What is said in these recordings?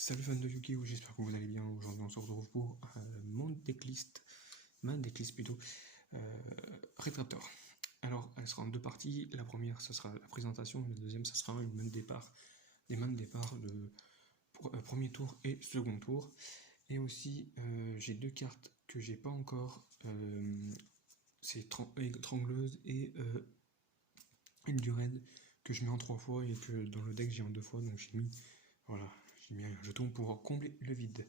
Salut fans de Yu-Gi-Oh! J'espère que vous allez bien. Aujourd'hui on se retrouve pour ma decklist plutôt, Rétracteur. Alors elle sera en deux parties. La première ça sera la présentation, la deuxième ça sera une main de départ, des mains de départ de premier tour et second tour. Et aussi j'ai deux cartes que j'ai pas encore, c'est Étrangleuse et une Dured que je mets en 3 fois et que dans le deck j'ai en 2 fois, donc j'ai mis un jeton pour combler le vide.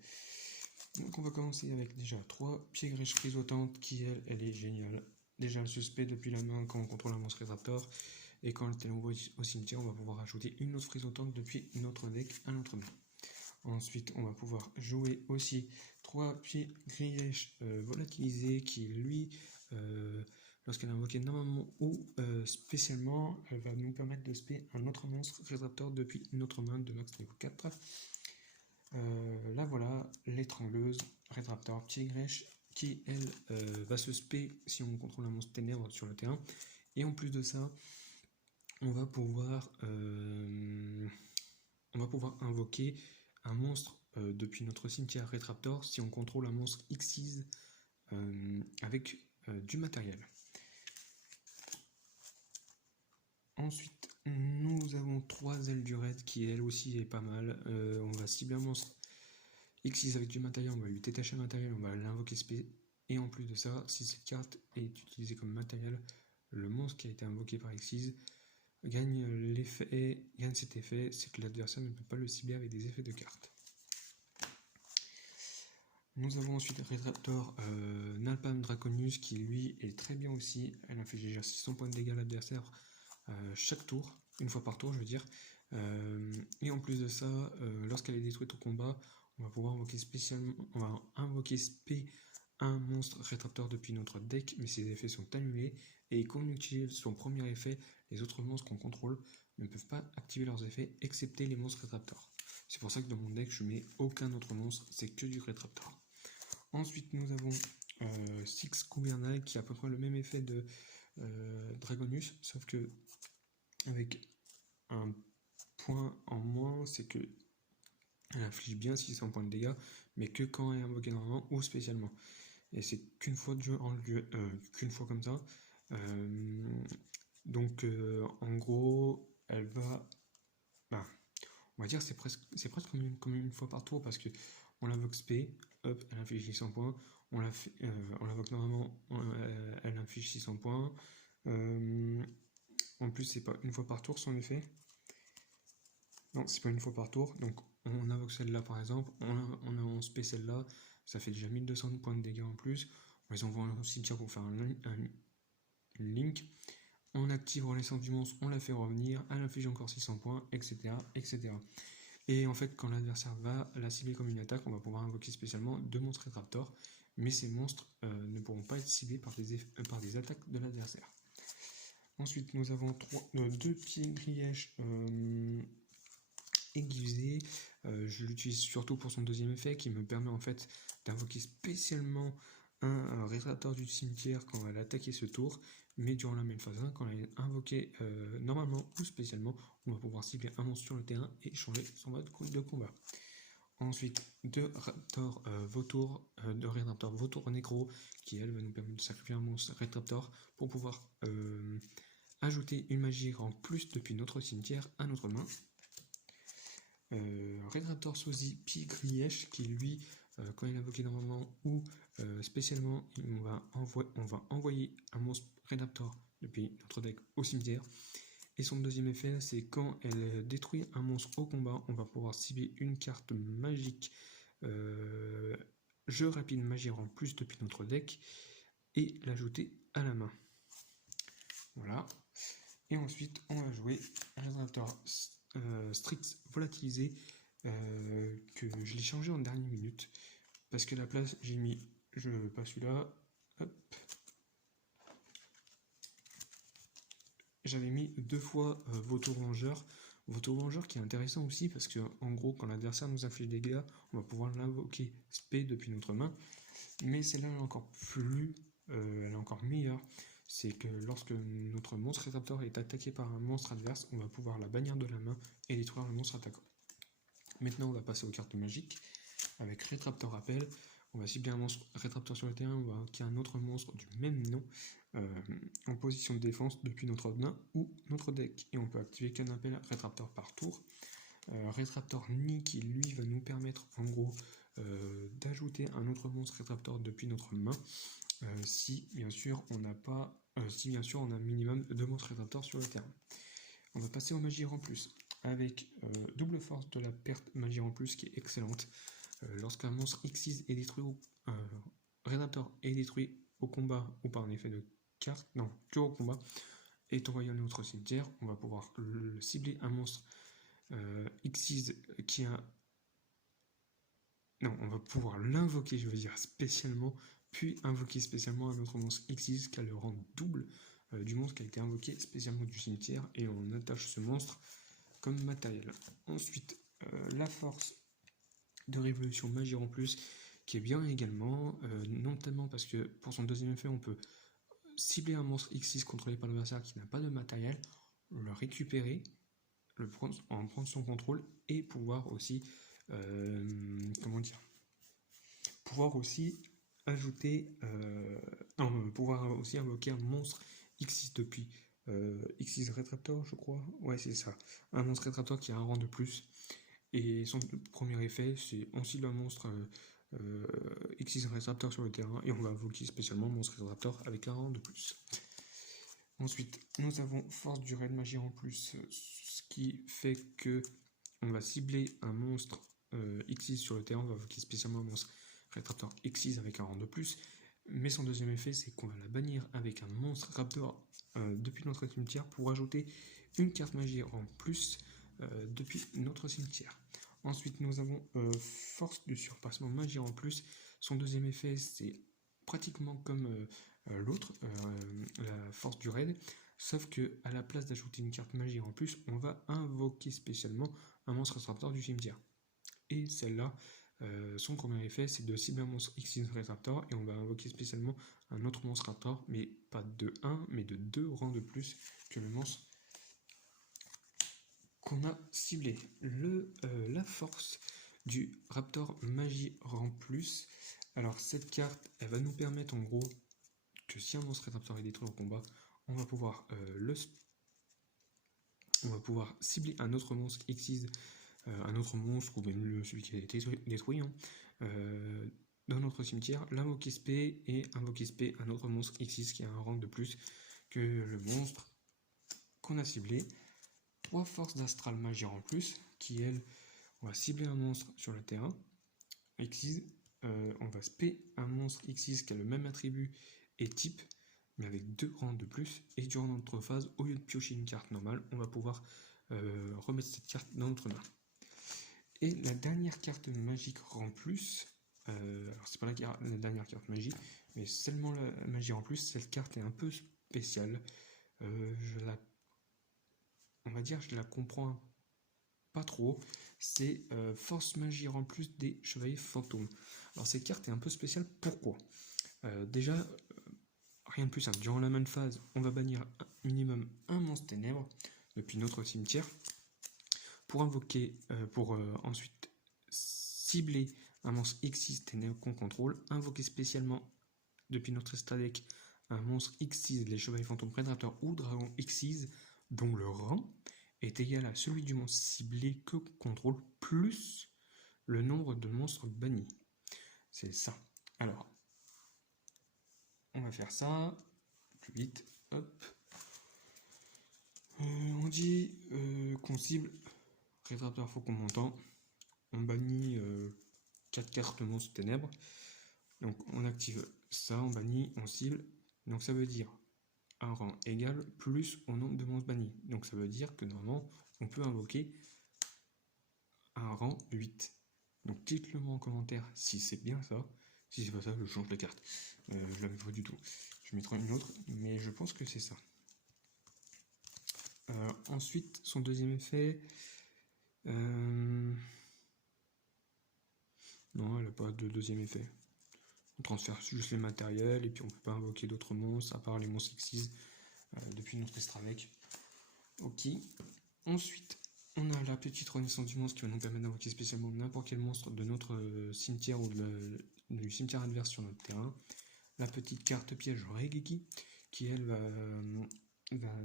Donc on va commencer avec déjà 3 Piègrèches Frisotantes qui elle est géniale. Déjà le suspect depuis la main quand on contrôle un monstre Rétracteur, et quand elle envoie au cimetière on va pouvoir ajouter une autre Frisotante depuis notre deck à notre main. Ensuite on va pouvoir jouer aussi 3 Piègrèches volatilisées qui lui lorsqu'elle est invoquée normalement ou spécialement, elle va nous permettre de spé un autre monstre Rétracteur depuis notre main de max niveau 4. Là voilà, l'étrangleuse, Rétracteur, Piègrèche, qui elle va se spé si on contrôle un monstre ténèbres sur le terrain. Et en plus de ça, on va pouvoir invoquer un monstre depuis notre cimetière Rétracteur si on contrôle un monstre Xyz avec du matériel. Ensuite, nous avons 3 ailes du raid qui elle aussi est pas mal. On va cibler un monstre Xyz avec du matériel, on va lui détacher un matériel, on va l'invoquer spé. Et en plus de ça, si cette carte est utilisée comme matériel, le monstre qui a été invoqué par Xyz gagne cet effet, c'est que l'adversaire ne peut pas le cibler avec des effets de carte. Nous avons ensuite Rétracteur Nalpam Draconius qui lui est très bien aussi. Elle inflige déjà 600 points de dégâts à l'adversaire chaque tour, une fois par tour je veux dire. Et en plus de ça, lorsqu'elle est détruite au combat, on va pouvoir invoquer spé un monstre Rétracteur depuis notre deck, mais ses effets sont annulés. Et quand on utilise son premier effet, les autres monstres qu'on contrôle ne peuvent pas activer leurs effets, excepté les monstres Rétracteurs. C'est pour ça que dans mon deck, je mets aucun autre monstre, c'est que du Rétracteur. Ensuite, nous avons Six Gouvernail qui a à peu près le même effet de Dragonius, sauf que avec un point en moins, c'est que elle inflige bien 600 points de dégâts, mais que quand elle est invoquée normalement ou spécialement. Et c'est qu'une fois de jeu en lieu, qu'une fois comme ça. Donc en gros, elle va, on va dire c'est presque comme une fois par tour parce que on l'invoque spé, hop, elle inflige 600 points. On l'invoque normalement, elle inflige 600 points. En plus, c'est pas une fois par tour son effet. Non, c'est pas une fois par tour. Donc, on invoque celle-là par exemple. On spé celle-là. Ça fait déjà 1200 points de dégâts en plus. On les envoie au cimetière pour faire une link. On active Renaissance du monstre, on la fait revenir. Elle inflige encore 600 points, etc. etc. Et en fait, quand l'adversaire va la cibler comme une attaque, on va pouvoir invoquer spécialement 2 monstres Rétracteurs. Mais ces monstres ne pourront pas être ciblés par des attaques de l'adversaire. Ensuite, nous avons 2 Piègrèches aiguisées. Je l'utilise surtout pour son deuxième effet qui me permet en fait d'invoquer spécialement un Rétracteur du cimetière quand elle a attaqué ce tour, mais durant la main phase 1, quand elle est invoquée normalement ou spécialement, on va pouvoir cibler un monstre sur le terrain et changer son mode de combat. Ensuite, 2 Raptors Vautour, de Rétracteur Vautour Nécro, qui elle va nous permettre de sacrifier un monstre Rétracteur pour pouvoir ajouter une magie en plus depuis notre cimetière à notre main. Rétracteur Sosie Piègrèche qui lui, quand il est invoqué normalement ou spécialement, on va envoyer un monstre Rétracteur depuis notre deck au cimetière. Et son deuxième effet, c'est quand elle détruit un monstre au combat, on va pouvoir cibler une carte magique, jeu rapide magie en plus depuis notre deck, et l'ajouter à la main. Voilà. Et ensuite, on va jouer un Rétracteur Strix volatilisé, que je l'ai changé en dernière minute, parce que la place, j'ai mis, pas celui-là, hop. J'avais mis 2 fois Vautour Vengeur. Vautour Vengeur qui est intéressant aussi parce que en gros quand l'adversaire nous inflige des dégâts, on va pouvoir l'invoquer spé depuis notre main. Mais celle-là elle est encore meilleure. C'est que lorsque notre monstre Rétracteur est attaqué par un monstre adverse, on va pouvoir la bannir de la main et détruire le monstre attaquant. Maintenant, on va passer aux cartes magiques. Avec Rétraptor Rappel, on va cibler un monstre Rétraptor sur le terrain, on va invoquer un autre monstre du même nom en position de défense depuis notre main ou notre deck. Et on peut activer qu'un appel Rétraptor par tour. Rétraptor Nid qui lui va nous permettre en gros d'ajouter un autre monstre Rétraptor depuis notre main si bien sûr on n'a pas on a un minimum de 2 monstres Rétraptor sur le terrain. On va passer au Magie en plus avec double force de la perte Magie en plus qui est excellente. Lorsqu'un monstre Xyz est détruit Rétraptor est détruit au combat ou par un effet de carte, non, que au combat, est envoyé à notre cimetière, on va pouvoir cibler un monstre Xyz qui a... Non, on va pouvoir l'invoquer, je veux dire spécialement, puis invoquer spécialement un autre monstre Xyz qui a le rang double du monstre qui a été invoqué spécialement du cimetière, et on attache ce monstre comme matériel. Ensuite, la force de révolution Magie en plus, qui est bien également, notamment parce que pour son deuxième effet, on peut cibler un monstre X6 contrôlé par l'adversaire qui n'a pas de matériel, le récupérer, en prendre son contrôle et pouvoir aussi, pouvoir aussi ajouter, pouvoir aussi invoquer un monstre X6 depuis X6 Rétraptor, je crois. Ouais, c'est ça. Un monstre Rétraptor qui a un rang de plus. Et son premier effet, c'est on cible un monstre X6 Rétraptor sur le terrain et on va invoquer spécialement monstre Rétraptor avec un rang de plus. Ensuite, nous avons force du raid magie en plus, ce qui fait que on va cibler un monstre X6 sur le terrain, on va invoquer spécialement un monstre Rétraptor X6 avec un rang de plus. Mais son deuxième effet, c'est qu'on va la bannir avec un monstre Raptor depuis notre cimetière pour ajouter une carte magie en plus depuis notre cimetière. Ensuite, nous avons force de surpassement magie en plus. Son deuxième effet, c'est pratiquement comme l'autre, la force du raid, sauf que à la place d'ajouter une carte magie en plus, on va invoquer spécialement un monstre Raptor du cimetière. Et celle-là, son premier effet, c'est de cibler un monstre X6 Raptor et on va invoquer spécialement un autre monstre Raptor, mais pas de 1, mais de 2 rangs de plus que le monstre qu'on a ciblé. La force du Raptor Magie rang plus. Alors cette carte, elle va nous permettre en gros que si un monstre Raptor est détruit au combat, on va pouvoir cibler un autre monstre X6, un autre monstre ou même celui qui a été détruit dans notre cimetière, l'invoquer spé et invoquer spé un autre monstre X6 qui a un rang de plus que le monstre qu'on a ciblé. 3 forces d'astral magie en plus, qui elle, on va cibler un monstre sur le terrain, X6, on va spé un monstre X6 qui a le même attribut et type, mais avec 2 rangs de plus, et durant notre phase, au lieu de piocher une carte normale, on va pouvoir remettre cette carte dans notre main. Et la dernière carte magique rang plus, alors c'est pas la dernière carte magie, mais seulement la magie en plus, cette carte est un peu spéciale, on va dire je la comprends pas trop, c'est force magie en plus des chevaliers fantômes. Alors cette carte est un peu spéciale, pourquoi déjà, rien de plus simple, durant la même phase, on va bannir minimum un monstre ténèbres depuis notre cimetière, pour invoquer, ensuite cibler un monstre X6 ténèbres qu'on contrôle, invoquer spécialement depuis notre extra deck un monstre X6, les chevaliers fantômes prédateurs ou dragon X6, dont le rang est égal à celui du monstre ciblé que contrôle plus le nombre de monstres bannis. C'est ça. Alors, on va faire ça plus vite. Hop. On dit qu'on cible Rétraptor Faucon Montant. On bannit 4 cartes monstres ténèbres. Donc on active ça, on bannit, on cible. Donc ça veut dire un rang égal plus au nombre de monstres bannis. Donc ça veut dire que normalement on peut invoquer un rang 8. Donc dites-le moi en commentaire si c'est bien ça. Si c'est pas ça, je change de carte. Je l'avais pas du tout. Je mettrai une autre, mais je pense que c'est ça. Ensuite, son deuxième effet. Non, elle n'a pas de deuxième effet. On transfère juste les matériels et puis on peut pas invoquer d'autres monstres à part les monstres X6 depuis notre extra deck. Ok. Ensuite, On a la petite renaissance du monstre qui va nous permettre d'invoquer spécialement n'importe quel monstre de notre cimetière ou du cimetière adverse sur notre terrain. La petite carte piège Regeki qui elle va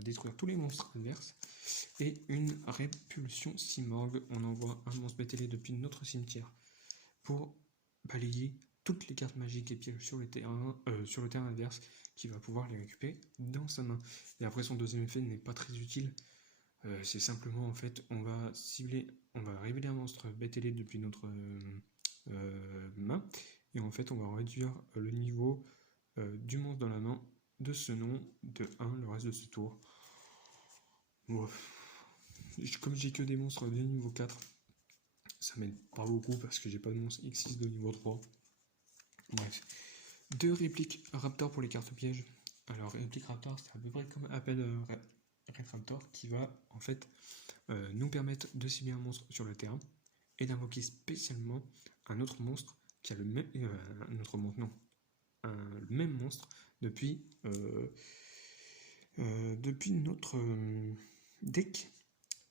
détruire tous les monstres adverses. Et une répulsion Simorgue, on envoie un monstre BTL depuis notre cimetière pour balayer toutes les cartes magiques et pièges sur le terrain adverse qui va pouvoir les récupérer dans sa main. Et après son deuxième effet n'est pas très utile. C'est simplement en fait on va révéler un monstre BTL depuis notre main et en fait on va réduire le niveau du monstre dans la main de ce nom de 1 le reste de ce tour. Bon, comme j'ai que des monstres de niveau 4, ça m'aide pas beaucoup parce que j'ai pas de monstre X6 de niveau 3. Bref. 2 répliques Raptor pour les cartes pièges. Alors réplique Raptor c'est à peu près comme appel Red Raptor qui va en fait nous permettre de cibler un monstre sur le terrain et d'invoquer spécialement un autre monstre qui a le même le même monstre depuis notre deck.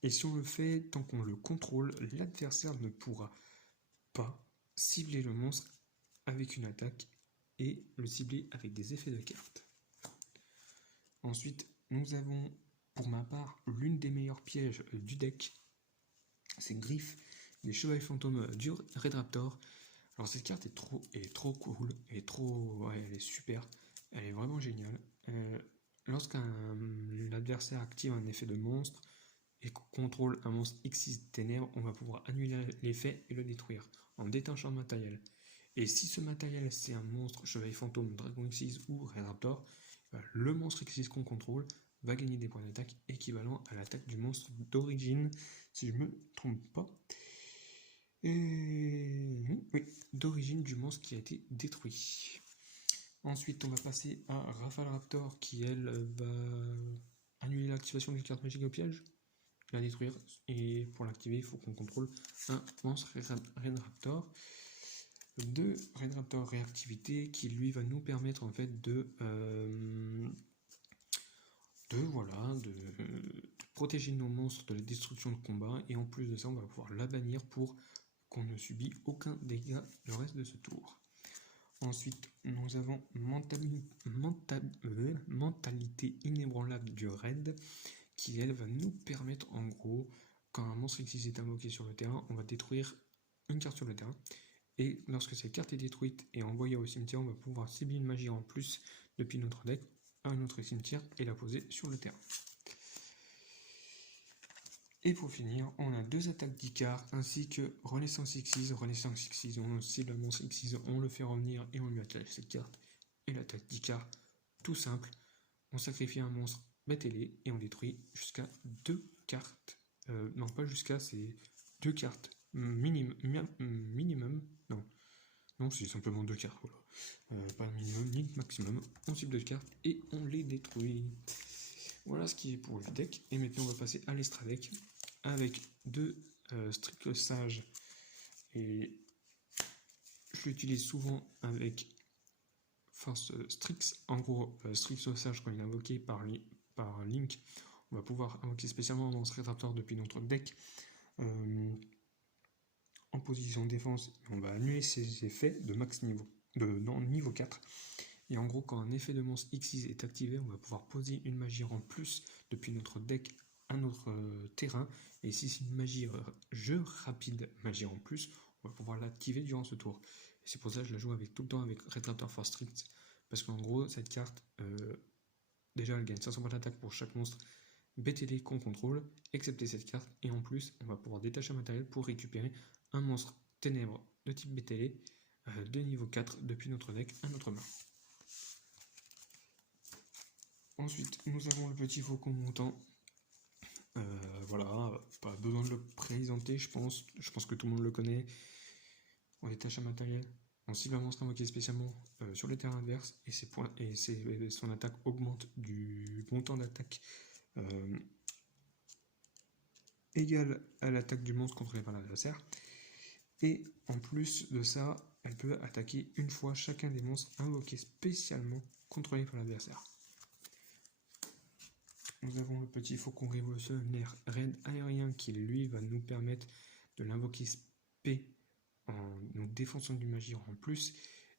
Et si on le fait tant qu'on le contrôle, l'adversaire ne pourra pas cibler le monstre avec une attaque et le cibler avec des effets de cartes. Ensuite, nous avons pour ma part l'une des meilleurs pièges du deck, c'est Griffe, les chevaliers fantômes du Red Raptor. Alors cette carte est trop cool, elle est super, elle est vraiment géniale. L'adversaire active un effet de monstre et contrôle un monstre X6 ténèbres, on va pouvoir annuler l'effet et le détruire en détachant le matériel. Et si ce matériel c'est un monstre chevalier fantôme, dragon X6 ou Red Raptor, le monstre X6 qu'on contrôle va gagner des points d'attaque équivalents à l'attaque du monstre d'origine, si je me trompe pas. Oui, d'origine du monstre qui a été détruit. Ensuite, on va passer à Rafale Raptor qui, elle, va annuler l'activation d'une carte magique au piège, la détruire, et pour l'activer, il faut qu'on contrôle un monstre Red Raptor. 2 Red Raptor réactivité qui, lui, va nous permettre en fait de protéger nos monstres de la destruction de combat, et en plus de ça, on va pouvoir la bannir pour qu'on ne subit aucun dégât le reste de ce tour. Ensuite, nous avons mentalité inébranlable du raid, qui elle va nous permettre en gros, quand un monstre X est invoqué sur le terrain, on va détruire une carte sur le terrain, et lorsque cette carte est détruite et envoyée au cimetière, on va pouvoir cibler une magie en plus depuis notre deck à un autre cimetière et la poser sur le terrain. Et pour finir, on a 2 attaques d'Icar ainsi que Renaissance X6. Renaissance X6, on cible un monstre X6, on le fait revenir et on lui attache cette carte. Et l'attaque d'Icar, tout simple, on sacrifie un monstre BTL et on détruit jusqu'à 2 cartes. Non, pas jusqu'à, c'est 2 cartes minimum. Non, c'est simplement 2 cartes. Voilà. Pas le minimum ni le maximum. On cible 2 cartes et on les détruit. Voilà ce qui est pour le deck. Et maintenant, on va passer à l'Extra Deck avec 2 Strix Sage. Et je l'utilise souvent avec Force Strix. En gros, Strix Sage, quand il est invoqué par Link, on va pouvoir invoquer spécialement un monstre Raptor depuis notre deck en position de défense. On va annuler ses effets de max niveau, niveau 4. Et en gros, quand un effet de monstre X6 est activé, on va pouvoir poser une magie en plus depuis notre deck à notre terrain. Et si c'est une magie jeu rapide, magie en plus, on va pouvoir l'activer durant ce tour. Et c'est pour ça que je la joue tout le temps avec Red Raptor Force Strix. Parce qu'en gros, cette carte, déjà elle gagne 500 points d'attaque pour chaque monstre BTL qu'on contrôle, excepté cette carte. Et en plus, on va pouvoir détacher un matériel pour récupérer un monstre ténèbres de type BTL de niveau 4 depuis notre deck à notre main. Ensuite, nous avons le petit faucon montant. Voilà, pas besoin de le présenter, je pense que tout le monde le connaît. On détache un matériel, on cible un monstre invoqué spécialement sur le terrain adverse, et son attaque augmente du montant d'attaque égal à l'attaque du monstre contrôlé par l'adversaire. Et en plus de ça, elle peut attaquer une fois chacun des monstres invoqués spécialement contrôlés par l'adversaire. nous avons le petit faucon révolutionnaire raid aérien qui lui va nous permettre de l'invoquer SP en nous défonçant du magie en plus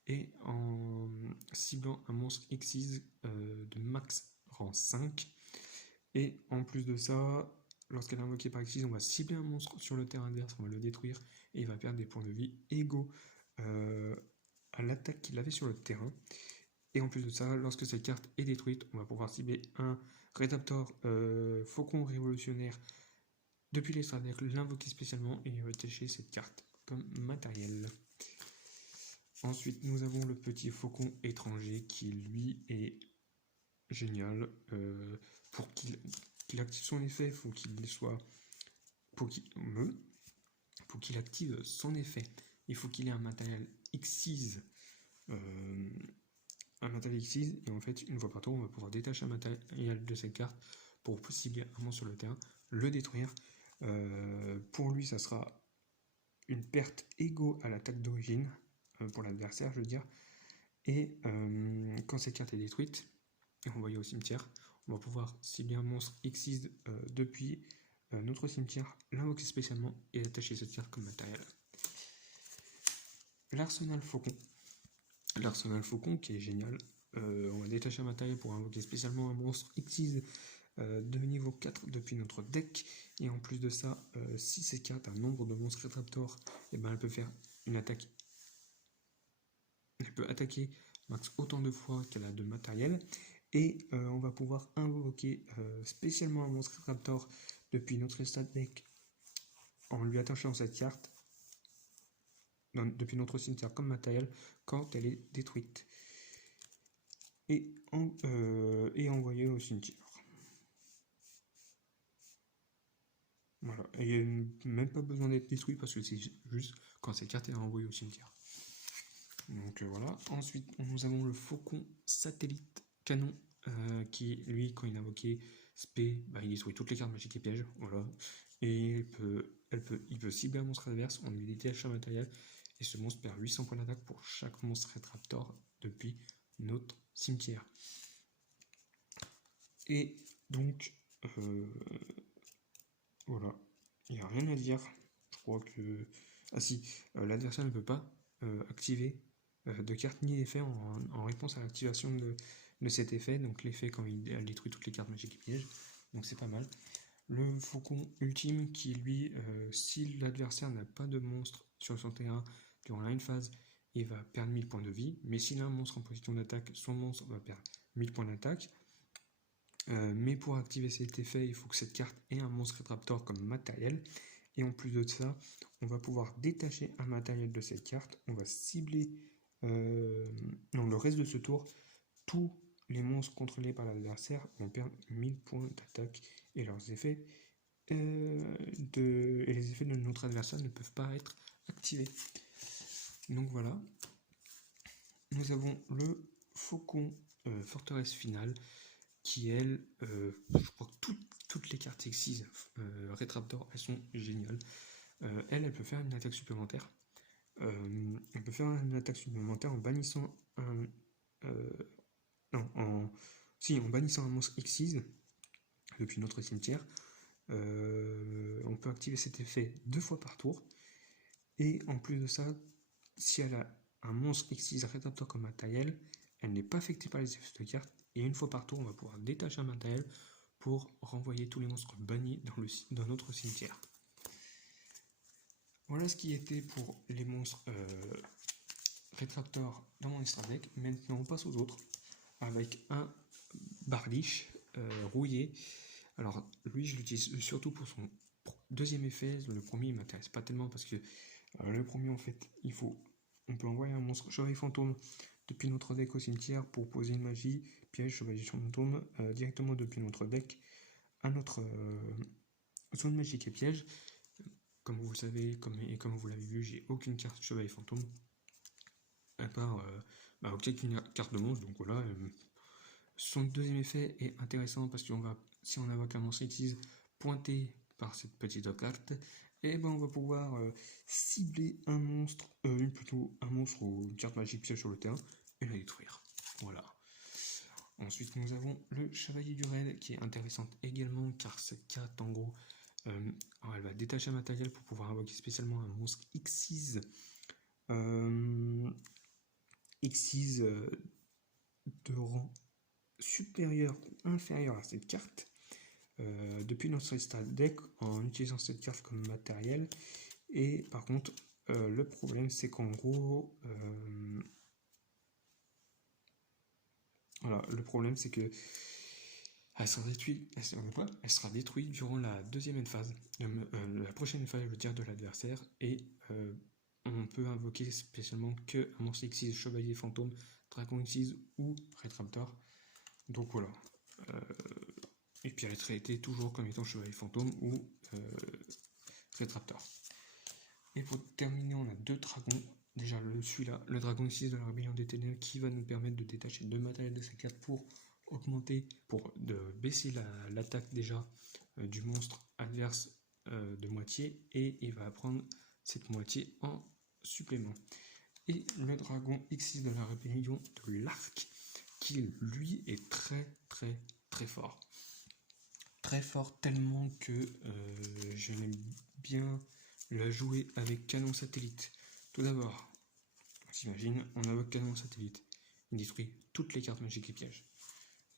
et en ciblant un monstre Xyz de max rang 5. Et en plus de ça, lorsqu'elle est invoquée par Xyz, on va cibler un monstre sur le terrain adverse, on va le détruire et il va perdre des points de vie égaux à l'attaque qu'il avait sur le terrain. Et en plus de ça, lorsque cette carte est détruite, on va pouvoir cibler un Redaptor Faucon Révolutionnaire depuis l'extra deck, l'invoquer spécialement et attacher cette carte comme matériel. Ensuite, nous avons le petit Faucon étranger qui lui est génial. Pour qu'il active son effet, faut qu'il soit pour qu'il active son effet, il faut qu'il ait un matériel Xyz. Un matériel Xyz, et en fait, une fois par tour, on va pouvoir détacher un matériel de cette carte pour cibler un monstre sur le terrain, le détruire. Pour lui, ça sera une perte égaux à l'attaque d'origine, pour l'adversaire, je veux dire. Et quand cette carte est détruite et envoyée au cimetière, on va pouvoir cibler un monstre Xyz depuis notre cimetière, l'invoquer spécialement et attacher cette carte comme matériel. L'arsenal faucon. L'arsenal faucon qui est génial. On va détacher un matériel pour invoquer spécialement un monstre Xyz de niveau 4 depuis notre deck. Et en plus de ça, si cette carte a un nombre de monstres Raptor, et ben elle peut faire une attaque. Elle peut attaquer max autant de fois qu'elle a de matériel. Et on va pouvoir invoquer spécialement un monstre Raptor depuis notre stade deck en lui attachant cette carte depuis notre cimetière comme matériel quand elle est détruite. Et envoyée au cimetière. Voilà. Et il n'y a même pas besoin d'être détruit parce que c'est juste quand cette carte est envoyée au cimetière. Donc voilà. Ensuite, nous avons le faucon satellite canon qui, lui, quand il est invoqué SP, il détruit toutes les cartes magiques et pièges. Voilà. Et il peut cibler un monstre adverse, on lui détache un matériel et ce monstre perd 800 points d'attaque pour chaque monstre Raptor depuis notre cimetière. Et donc, voilà, il n'y a rien à dire. Je crois que... Ah si, l'adversaire ne peut pas activer de carte ni d'effet en réponse à l'activation de cet effet. Donc l'effet quand elle détruit toutes les cartes magiques et pièges. Donc c'est pas mal. Le faucon ultime qui lui, si l'adversaire n'a pas de monstre sur son terrain durant la phase, il va perdre 1000 points de vie. Mais s'il a un monstre en position d'attaque, son monstre va perdre 1000 points d'attaque. Mais pour activer cet effet, il faut que cette carte ait un monstre Raptor comme matériel. Et en plus de ça, on va pouvoir détacher un matériel de cette carte. On va cibler le reste de ce tour. Tous les monstres contrôlés par l'adversaire vont perdre 1000 points d'attaque. Et leurs effets et les effets de notre adversaire ne peuvent pas être activés. Donc voilà. Nous avons le faucon forteresse finale qui elle, je crois que toutes les cartes Xyz Red Raptor, elles sont géniales. Elle peut faire une attaque supplémentaire. Elle peut faire une attaque supplémentaire en bannissant en bannissant un monstre Xyz depuis notre cimetière. On peut activer cet effet 2 fois par tour. Et en plus de ça, si elle a un monstre Xyz Red Raptor comme matériel, elle n'est pas affectée par les effets de carte. Et une fois par tour, on va pouvoir détacher un matériel pour renvoyer tous les monstres bannis dans notre cimetière. Voilà ce qui était pour les monstres Red Raptor dans mon extra deck. Maintenant, on passe aux autres avec un Barlich rouillé. Alors, lui, je l'utilise surtout pour son deuxième effet. Le premier, il m'intéresse pas tellement parce que le premier, en fait, on peut envoyer un monstre chevalier fantôme depuis notre deck au cimetière pour poser une magie, piège, chevalier fantôme directement depuis notre deck à notre zone magique et piège. Comme vous le savez, comme vous l'avez vu, j'ai aucune carte chevalier fantôme à part aucune carte de monstre. Donc voilà, son deuxième effet est intéressant parce que si on invoque un monstre Xyz pointé par cette petite carte, et on va pouvoir cibler un monstre, un monstre ou une carte magique piège sur le terrain et la détruire. Voilà. Ensuite, nous avons le Chevalier du Raid qui est intéressante également car cette carte, en gros, elle va détacher un matériel pour pouvoir invoquer spécialement un monstre Xyz. Xyz de rang supérieur ou inférieur à cette carte depuis notre stade deck en utilisant cette carte comme matériel. Et par contre, le problème c'est qu'en gros, voilà, le problème c'est que elle sera détruite durant la deuxième phase, la prochaine phase, je veux dire, de l'adversaire, et on peut invoquer spécialement que un monstre Xyz, Chevalier Fantôme, Dragon Xyz ou Red Raptor. Donc voilà. Et puis elle est traitée toujours comme étant Chevalier Fantôme ou Red Raptor. Et pour terminer, on a deux dragons. Déjà celui-là, le Dragon Xyz de la Rébellion des Ténèbres, qui va nous permettre de détacher deux matériels de sa carte pour augmenter, baisser l'attaque déjà du monstre adverse de moitié, et il va prendre cette moitié en supplément. Et le Dragon Xyz de la Rébellion de l'Arc, qui lui est très très très fort. Très fort tellement que je l'aime bien la jouer avec canon satellite. Tout d'abord, on s'imagine, on invoque canon satellite. Il détruit toutes les cartes magiques et pièges.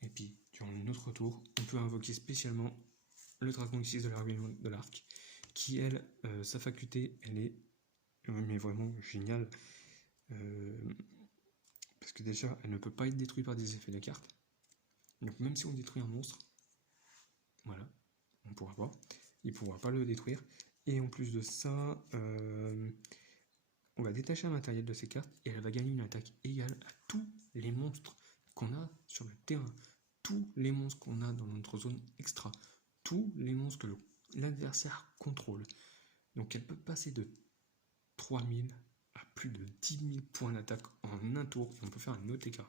Et puis, durant notre tour, on peut invoquer spécialement le Dragon Xyz de la Rébellion de l'Arc, qui, elle, sa faculté, elle est mais vraiment géniale. Parce que déjà, elle ne peut pas être détruite par des effets de carte. Donc même si on détruit un monstre, voilà, on pourra pas. Il ne pourra pas le détruire. Et en plus de ça, on va détacher un matériel de ces cartes et elle va gagner une attaque égale à tous les monstres qu'on a sur le terrain. Tous les monstres qu'on a dans notre zone extra. Tous les monstres que l'adversaire contrôle. Donc elle peut passer de 3000 à plus de 10 000 points d'attaque en un tour. Et on peut faire un OTK.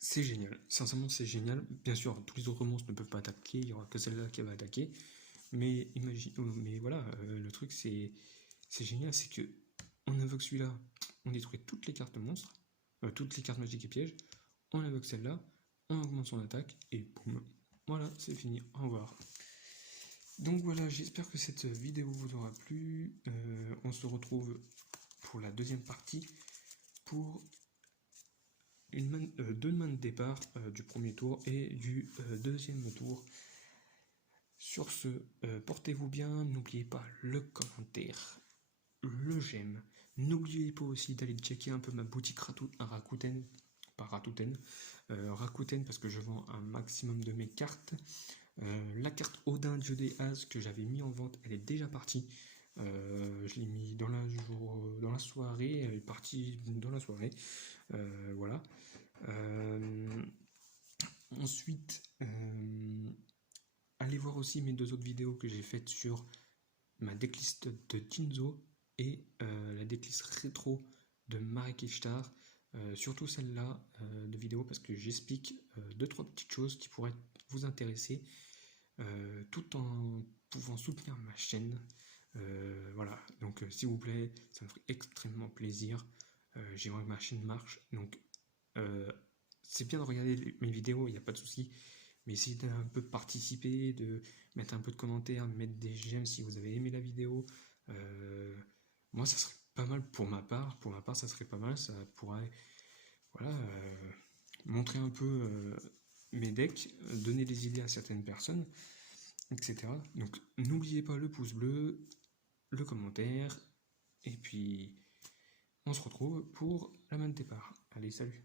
C'est génial, sincèrement c'est génial. Bien sûr, tous les autres monstres ne peuvent pas attaquer, il n'y aura que celle-là qui va attaquer. Mais voilà, le truc c'est génial, c'est que on invoque celui-là, on détruit toutes les cartes monstres, toutes les cartes magiques et pièges, on invoque celle-là, on augmente son attaque, et boum, voilà, c'est fini, au revoir. Donc voilà, j'espère que cette vidéo vous aura plu. On se retrouve pour la deuxième partie, pour deux mains de départ du premier tour et du deuxième tour. Sur ce, portez-vous bien, n'oubliez pas le commentaire, le j'aime, n'oubliez pas aussi d'aller checker un peu ma boutique Rakuten, pas Rakuten, Rakuten, parce que je vends un maximum de mes cartes. La carte Odin Dieu des As que j'avais mis en vente, elle est déjà partie. Je l'ai mis dans la soirée, elle est partie dans la soirée. Voilà. Ensuite, allez voir aussi mes deux autres vidéos que j'ai faites sur ma decklist de Jinzo et la decklist rétro de Marek Ishtar. Surtout celle-là de vidéo parce que j'explique 2-3 petites choses qui pourraient vous intéresser tout en pouvant soutenir ma chaîne. Voilà, donc s'il vous plaît, ça me ferait extrêmement plaisir. J'aimerais que ma chaîne marche, donc c'est bien de regarder mes vidéos, il n'y a pas de souci, mais essayez d'un peu participer, de mettre un peu de commentaires, de mettre des j'aime si vous avez aimé la vidéo. Moi, ça serait pas mal pour ma part. Pour ma part, ça serait pas mal. Ça pourrait, voilà, montrer un peu mes decks, donner des idées à certaines personnes, etc. Donc, n'oubliez pas le pouce bleu, le commentaire, et puis on se retrouve pour la main de départ. Allez, salut!